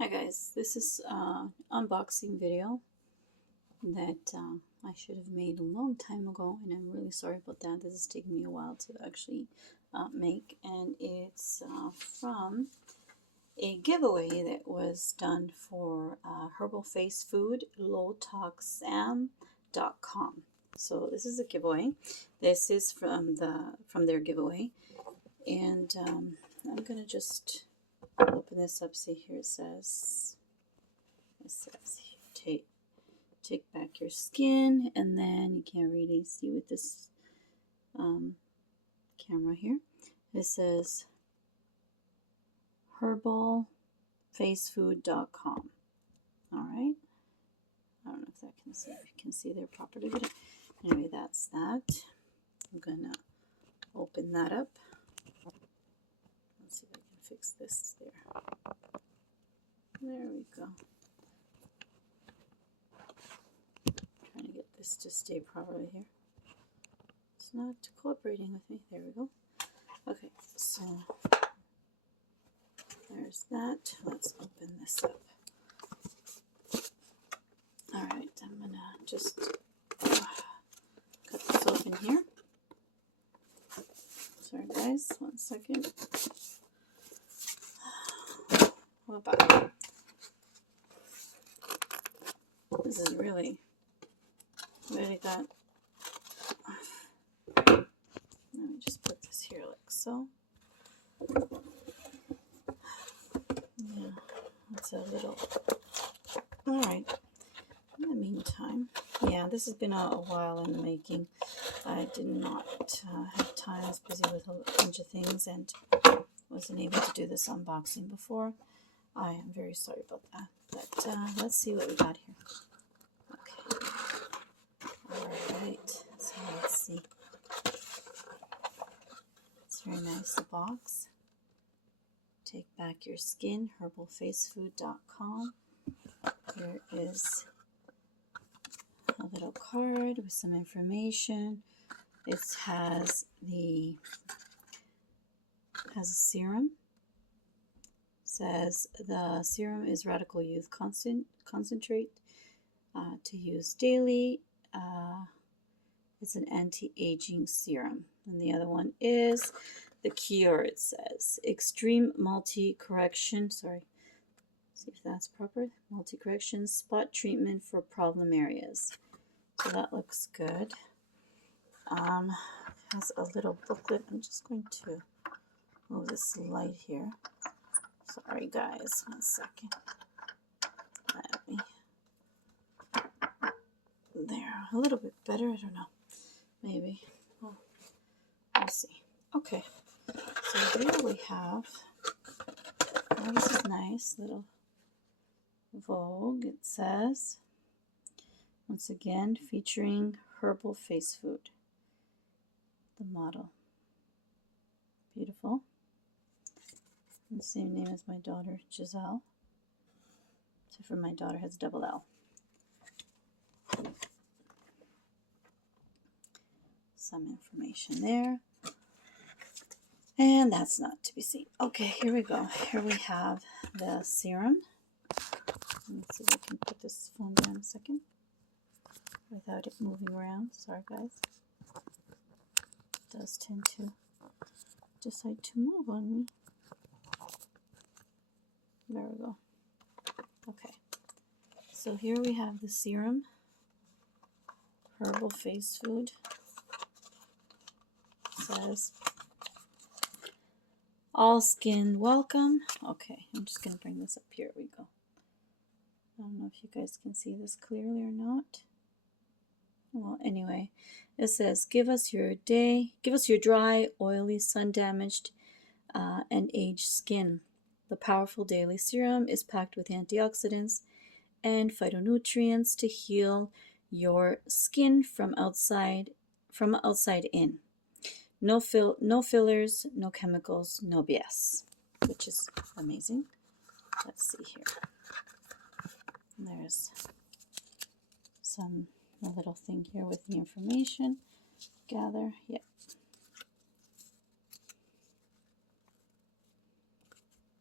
Hi guys, this is an unboxing video that I should have made a long time ago, and I'm really sorry about that. This is taking me a while to actually make, and it's from a giveaway that was done for herbal face food lowtoxsam.com. So this is a giveaway. This is from their giveaway, and I'm gonna just open this up. See here, it says take back your skin, and then you can't really see with this camera here. It says herbalfacefood.com. All right, I don't know if that can see, if you can see there properly, but anyway, that's that. I'm gonna open that up. Let's see if I can fix this there. There we go. Trying to get this to stay properly here. It's not cooperating with me. There we go. Okay, so there's that. Let's open this up. All right, I'm gonna just cut this open here. Sorry guys, 1 second. What about this? Is really got. Let me just put this here like so. Yeah, it's a little. All right. In the meantime, yeah, this has been a while in the making. I did not have time. I was busy with a bunch of things and wasn't able to do this unboxing before. I am very sorry about that. But let's see what we got here. Okay. All right. So let's see. It's very nice, the box. Take back your skin, herbalfacefood.com. Here is a little card with some information. It has a serum. It says the serum is Radical Youth Concentrate to use daily. It's an anti-aging serum. And the other one is the Cure. It says Extreme Multi-Correction. Sorry. See if that's proper. Multi-correction spot treatment for problem areas. So that looks good. It has a little booklet. I'm just going to move this light here. Sorry guys, 1 second. Let me. There, a little bit better. I don't know. Maybe. We'll see. Okay. So here we have. Oh, this is nice. Little Vogue. It says. Once again, featuring herbal face food. The model. Beautiful. And the same name as my daughter, Giselle. Except for my daughter has double L. Some information there. And that's not to be seen. Okay, here we go. Here we have the serum. Let's see if I can put this phone down a second without it moving around. Sorry guys. It does tend to decide to move on me. There we go. Okay. So here we have the serum. Herbal face food. It says all skin welcome. Okay, I'm just going to bring this up here. We go. I don't know if you guys can see this clearly or not. Well, anyway, it says give us your dry, oily, sun-damaged, and aged skin. The powerful daily serum is packed with antioxidants and phytonutrients to heal your skin from outside in. No fillers, no chemicals, no BS, which is amazing. Let's see here. There's a little thing here with the information. Gather, yep.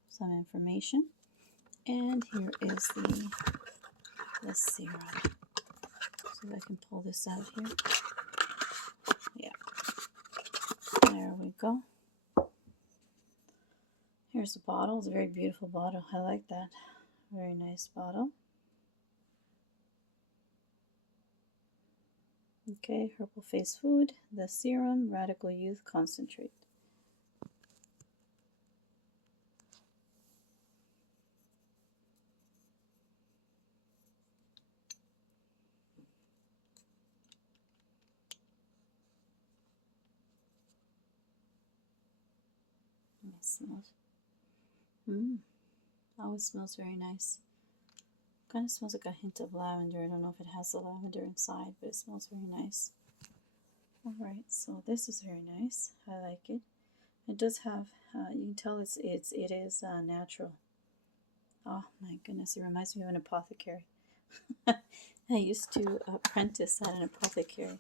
Some information. And here is the serum. So if I can pull this out here. Yeah. There we go. Here's a bottle. It's a very beautiful bottle. I like that. Very nice bottle. Okay, Herbal Face Food, the Serum Radical Youth Concentrate. It smells. Oh, it smells very nice. Kind of smells like a hint of lavender. I don't know if it has the lavender inside, but it smells very nice. Alright, so this is very nice. I like it. It does have, you can tell it is natural. Oh my goodness, it reminds me of an apothecary. I used to apprentice at an apothecary,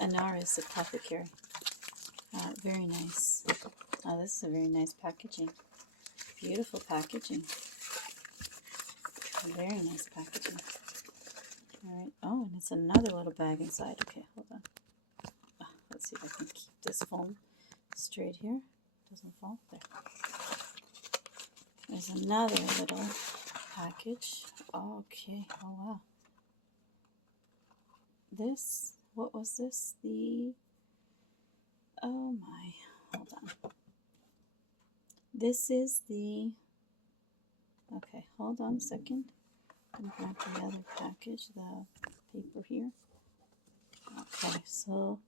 Anaris apothecary. Very nice. Oh, this is a very nice packaging. Beautiful packaging. Very nice packaging. Alright, oh, and it's another little bag inside. Okay, hold on. Let's see if I can keep this foam straight here. Doesn't fall. There. There's another little package. Okay, oh wow. This, what was this? Oh my, hold on. This is okay, hold on a second. I'm going to grab the other package, the paper here. Okay, so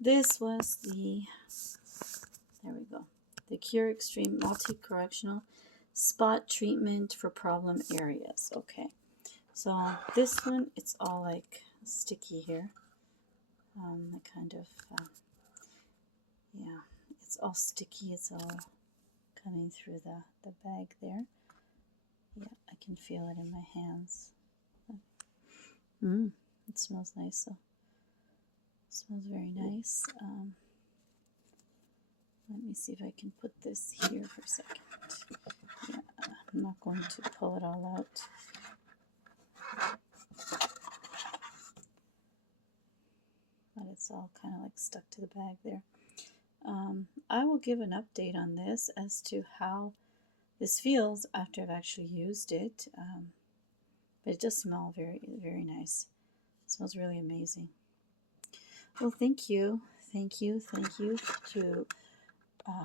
this was there we go. The Cure Extreme Multi-Correctional Spot Treatment for Problem Areas. Okay, so this one, it's all like sticky here. The kind of, yeah, it's all sticky. It's all coming through the bag there. Yeah, I can feel it in my hands. It smells nice. So it smells very nice. Let me see if I can put this here for a second. Yeah, I'm not going to pull it all out. But it's all kind of like stuck to the bag there. I will give an update on this as to how this feels after I've actually used it. But it does smell very, very nice. It smells really amazing. Well, thank you to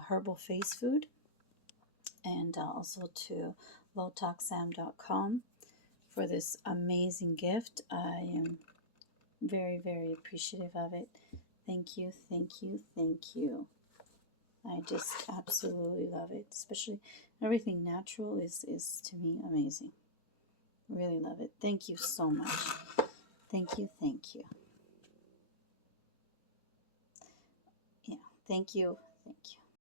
Herbal Face Food, and also to lowtoxsam.com for this amazing gift. I am very, very appreciative of it. Thank you. I just absolutely love it. Especially everything natural is to me amazing. Really love it. Thank you so much. Thank you. Yeah, thank you.